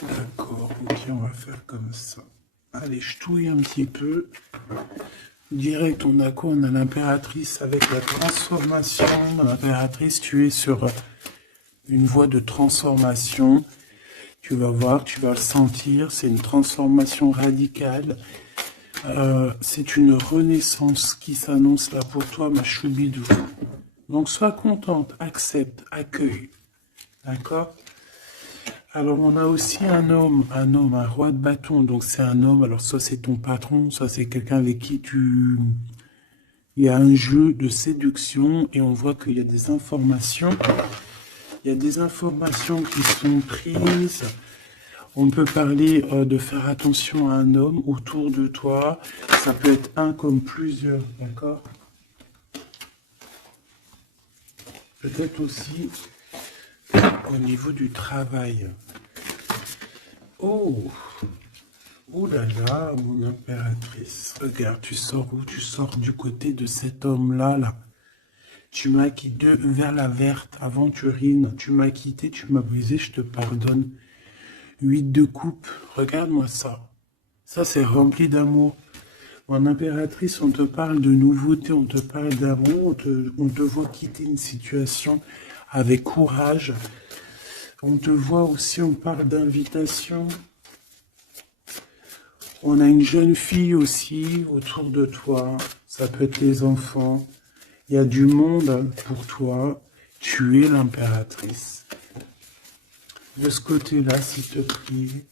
D'accord, ok, on va faire comme ça. Allez, je touille un petit peu. Direct, on a quoi? On a l'impératrice avec la transformation. L'impératrice, tu es sur une voie de transformation. Tu vas voir, tu vas le sentir. C'est une transformation radicale. C'est une renaissance qui s'annonce là pour toi, ma choubidou. Donc, sois contente, accepte, accueille. D'accord? Alors, on a aussi un roi de bâton. Donc, c'est un homme. Alors, soit c'est ton patron, soit c'est quelqu'un avec qui il y a un jeu de séduction et on voit qu'il y a des informations. Il y a des informations qui sont prises. On peut parler de faire attention à un homme autour de toi. Ça peut être un comme plusieurs, d'accord? Peut-être aussi au niveau du travail. Oh, oh là là, mon impératrice. Regarde, tu sors où? Tu sors du côté de cet homme-là, là. Tu m'as quitté vers la verte, aventurine. Tu m'as quitté, tu m'as brisé, je te pardonne. 8 de coupe, regarde-moi ça. Ça, c'est rempli d'amour. Mon impératrice, on te parle de nouveauté, on te parle d'amour, on te voit quitter une situation avec courage. On te voit aussi, on parle d'invitation. On a une jeune fille aussi autour de toi. Ça peut être les enfants. Il y a du monde pour toi. Tu es l'impératrice. De ce côté-là, s'il te plaît.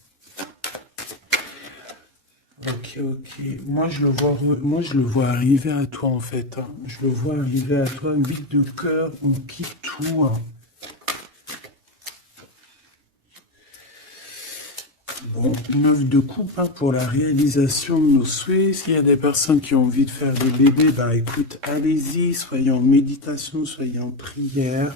Ok, ok. Moi, je le vois arriver à toi, en fait. Hein. Je le vois arriver à toi, vide de cœur, on quitte tout. Hein. Bon, 9 de coupe hein, pour la réalisation de nos souhaits. S'il y a des personnes qui ont envie de faire des bébés, bah écoute, allez-y, soyez en méditation, soyez en prière.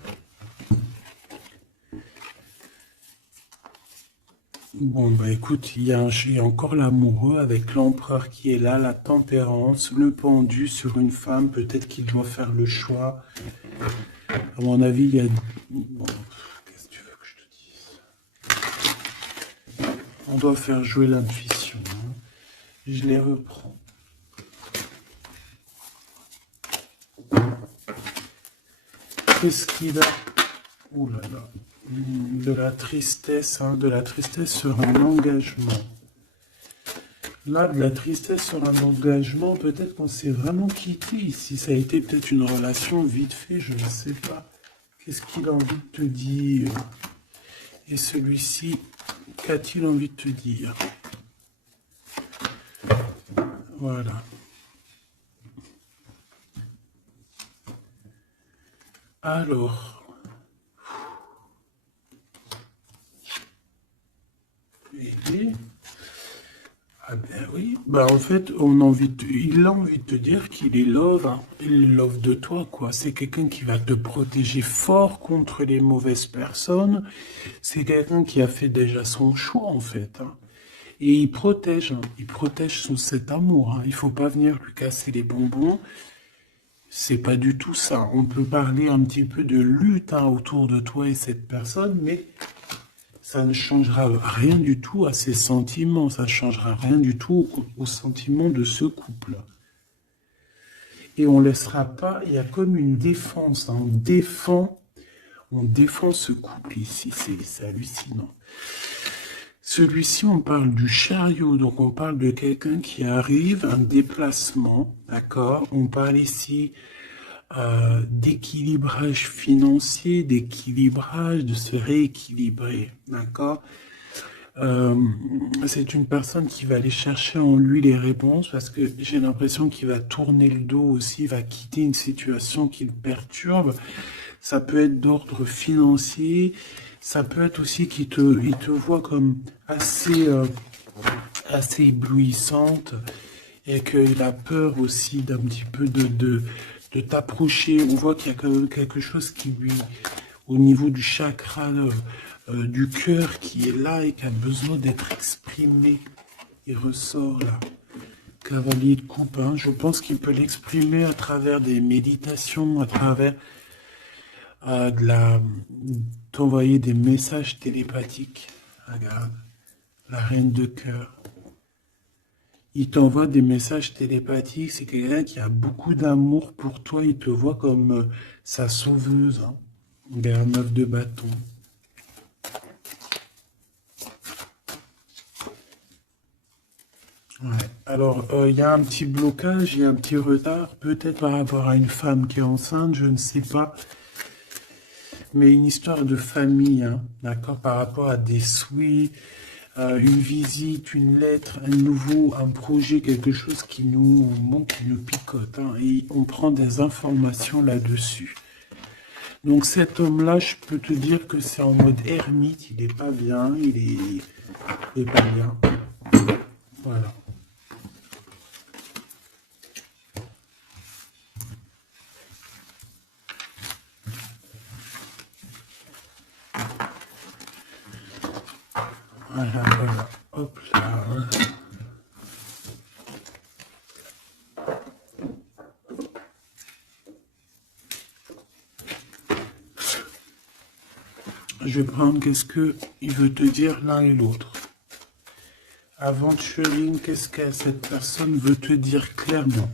Bon, bah écoute, il y a encore l'amoureux avec l'empereur qui est là, la tempérance, le pendu sur une femme, peut-être qu'il doit faire le choix. À mon avis, il y a... Bon, qu'est-ce que tu veux que je te dise? On doit faire jouer l'intuition. Hein. Je les reprends. Qu'est-ce qu'il a? Ouh là là. De la tristesse, hein, de la tristesse sur un engagement. Là, de la tristesse sur un engagement, peut-être qu'on s'est vraiment quitté ici. Ça a été peut-être une relation vite fait, je ne sais pas. Qu'est-ce qu'il a envie de te dire? Et celui-ci, qu'a-t-il envie de te dire? Voilà. Alors... Ah ben oui, bah en fait, il a envie de te dire qu'il est love, hein. Il est love de toi, quoi. C'est quelqu'un qui va te protéger fort contre les mauvaises personnes. C'est quelqu'un qui a fait déjà son choix, en fait. Hein. Et il protège sous cet amour. Hein. Il faut pas venir lui casser les bonbons. C'est pas du tout ça. On peut parler un petit peu de lutte hein, autour de toi et cette personne, mais ça ne changera rien du tout à ses sentiments, ça ne changera rien du tout aux sentiments de ce couple. Et on ne laissera pas, il y a comme une défense, hein, on défend ce couple ici, c'est hallucinant. Celui-ci, on parle du chariot, donc on parle de quelqu'un qui arrive, un déplacement, d'accord? On parle ici d'équilibrage financier, d'équilibrage, de se rééquilibrer, d'accord? C'est une personne qui va aller chercher en lui les réponses parce que j'ai l'impression qu'il va tourner le dos aussi, va quitter une situation qui le perturbe. Ça peut être d'ordre financier, ça peut être aussi qu'il il te voit comme assez éblouissante et qu'il a peur aussi d'un petit peu de t'approcher. On voit qu'il y a quand même quelque chose qui lui, au niveau du chakra du cœur qui est là et qui a besoin d'être exprimé. Il ressort là. Cavalier de coupe, hein. Je pense qu'il peut l'exprimer à travers des méditations, à travers t'envoyer des messages télépathiques. Regarde, la reine de cœur. Il t'envoie des messages télépathiques. C'est quelqu'un qui a beaucoup d'amour pour toi. Il te voit comme sa sauveuse. Hein. Vers 9 de bâton. Ouais. Alors, il y a un petit blocage, il y a un petit retard, peut-être par rapport à une femme qui est enceinte, je ne sais pas. Mais une histoire de famille, hein, d'accord, par rapport à des souhaits, une visite, une lettre, un projet, quelque chose qui nous manque, qui nous picote, hein, et on prend des informations là-dessus. Donc cet homme-là, je peux te dire que c'est en mode ermite, il est pas bien, il est pas bien. Voilà. Voilà, voilà. Hop là. Je vais prendre qu'est-ce que il veut te dire l'un et l'autre. Aventuring, qu'est-ce que cette personne veut te dire clairement?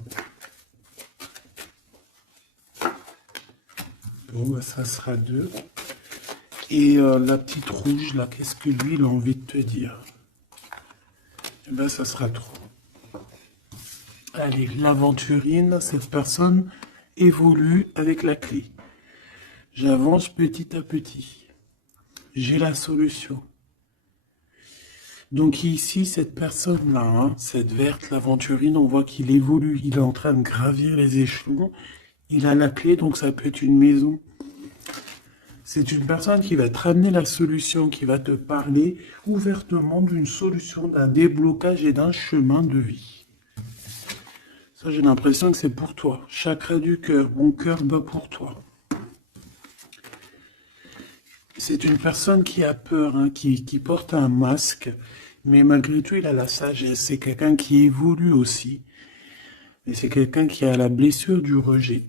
Bon, bah, ça sera 2. Et la petite rouge, là, qu'est-ce que lui, il a envie de te dire? Eh ben, ça sera 3. Allez, l'aventurine, cette personne évolue avec la clé. J'avance petit à petit. J'ai la solution. Donc ici, cette personne-là, hein, cette verte, l'aventurine, on voit qu'il évolue. Il est en train de gravir les échelons. Il a la clé, donc ça peut être une maison. C'est une personne qui va te ramener la solution, qui va te parler ouvertement d'une solution, d'un déblocage et d'un chemin de vie. Ça, j'ai l'impression que c'est pour toi. Chakra du cœur, mon cœur bat pour toi. C'est une personne qui a peur, hein, qui porte un masque, mais malgré tout, il a la sagesse. C'est quelqu'un qui évolue aussi. Et c'est quelqu'un qui a la blessure du rejet.